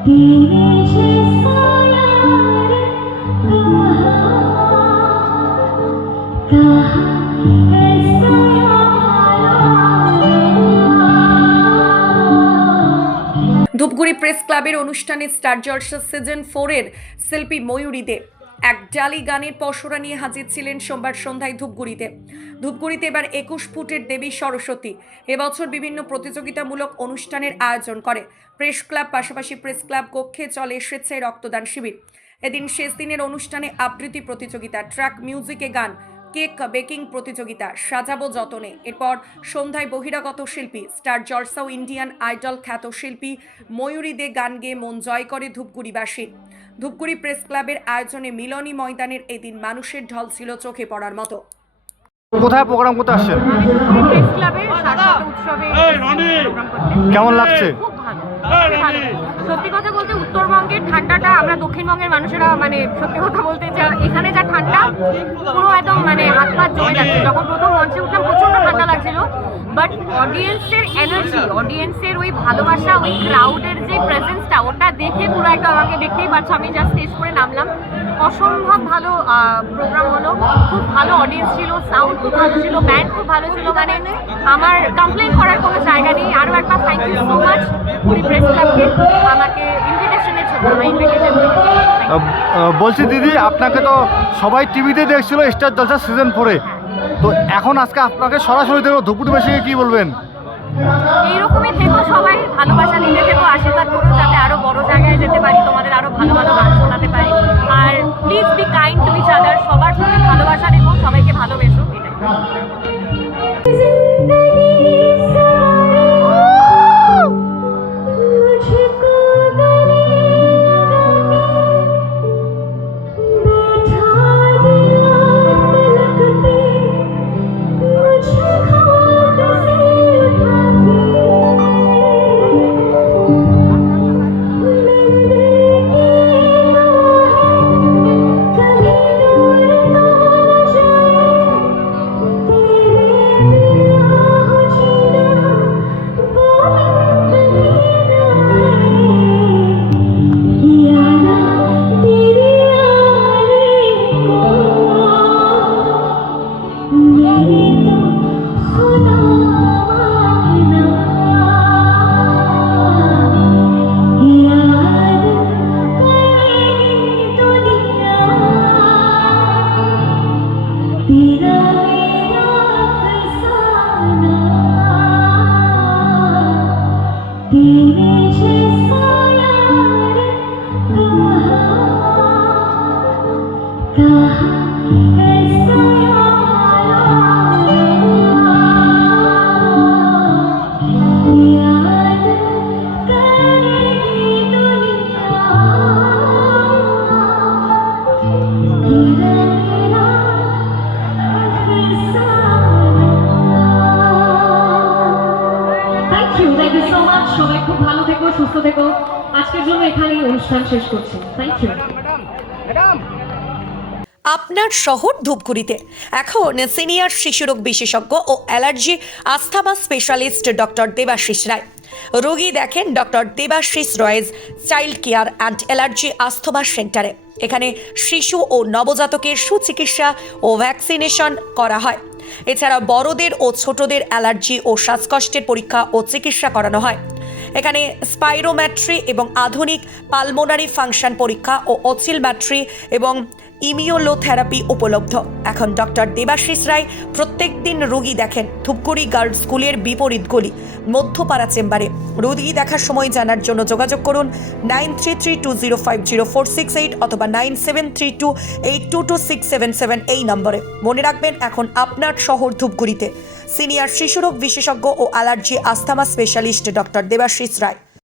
Dhupguri press ক্লাবের অনুষ্ঠানে star জলসা season ফোরের শিল্পী ময়ূরী দে। এক ডালি গানের পসরা নিয়ে হাজির ছিলেন সোমবার সন্ধ্যায় ধূপগুড়িতে। ধূপগুড়িতে এবার একুশ ফুটের দেবী সরস্বতী। এবছর বিভিন্ন প্রতিযোগিতামূলক অনুষ্ঠানের আয়োজন করে। প্রেস ক্লাব, পাশাপাশি প্রেস ক্লাব কক্ষে চলে এসেছে রক্তদান শিবির। এদিন শেষ দিনের অনুষ্ঠানে আবৃত্তি প্রতিযোগিতা ট্র্যাক মিউজিকে গান, কেক বেকিং প্রতিযোগিতা, সাজাবো যতনে। এরপর সন্ধ্যায় বহিরাগত শিল্পী, স্টার জলসাও ইন্ডিয়ান আইডল খ্যাত শিল্পী ময়ূরী দে গান গেয়ে মন জয় করে ধূপগুড়িবাসী। ধূপগুড়ি প্রেস ক্লাবের আয়োজনে মিলনী ময়দানের এদিন মানুষের ঢল ছিল চোখে পড়ার মতো। কোথায় প্রোগ্রাম করতে আসছেন? প্রোগ্রাম করতে কেমন লাগছে? সত্যি কথা বলতে উত্তরবঙ্গের ঠান্ডাটা আমরা দক্ষিণবঙ্গের মানুষেরা মানে সত্যি কথা বলতে যা এখানে যা ঠান্ডা পুরো একদম মানে হাত পা জমে যাচ্ছে। যখন প্রথম মঞ্চে উঠলাম প্রচণ্ড বাট অডিয়েন্সের এনার্জি অডিয়েন্সের ওই ভালোবাসা ওই ক্রাউডের যে প্রেজেন্সটা ওটা দেখে পুরো একটা আমাকে দেখতেই পাচ্ছ আমি জাস্ট স্টেজ করে নামলাম। অসম্ভব ভালো প্রোগ্রাম হলো। খুব ভালো অডিয়েন্স ছিল সাউন্ড খুব ভালো ছিল ব্যান্ড খুব ভালো ছিল মানে আমার কমপ্লেন করার কোনো জায়গা নেই। আরও একবার thank you so much Puri press ক্লাবকে আমাকে ইনভিটেশনের জন্য ইনভিটেশন আহ, আহ, বলছি দিদি আপনাকে তো সবাই টিভিতে দেখছিল স্টার জলসা সিজন ফোরে তো এখন আজকে আপনাকে সরাসরি দেখো ধুপুরবাসীকে কি বলবেন? এইরকমই থেকো সবাই, ভালোবাসা দিতে থেকো, আশীর্বাদ করো যাতে আরও বড় জায়গায় যেতে পারি, তোমাদের আরও ভালো ভালো গান শোনাতে পারি। আর প্লিজ বি Tidak bisa সুস্থ থেকো। আজকের জন্য এখানেই অনুষ্ঠান শেষ করছি। থ্যাংক ইউ আপনার শহর ধূপগুড়িতে। এখন সিনিয়র শিশুরোগ বিশেষজ্ঞ ও allergy asthma specialist doctor Debasish Roy. রোগী দেখেন doctor Debasish Roy's child care and allergy asthma সেন্টারে। এখানে শিশু ও নবজাতকের সুচিকিৎসা ও ভ্যাকসিনেশন করা হয়। এছাড়া বড়দের ও ছোটদের অ্যালার্জি ও শ্বাসকষ্টের পরীক্ষা ও চিকিৎসা করানো হয়। এখানে স্পাইরোম্যাট্রি এবং আধুনিক পালমোনারি ফাংশন পরীক্ষা ও অসিলম্যাট্রি এবং ইমিওলোথেরাপি উপলব্ধ। এখন ডক্টর দেবাশিস রায় প্রত্যেক দিন রোগী দেখেন ধূপগুড়ি গার্লস স্কুলের বিপরীত গলি, মধ্যপাড়া চেম্বারে। রোগী দেখার সময় জানার জন্য যোগাযোগ করুন nine three three two zero five zero four six eight অথবা nine seven three two eight two two six seven seven এই নম্বরে। মনে রাখবেন এখন আপনার শহর ধূপগুড়িতে। সিনিয়র শিশুরোগ বিশেষজ্ঞ ও allergy asthma specialist doctor Debasish Roy.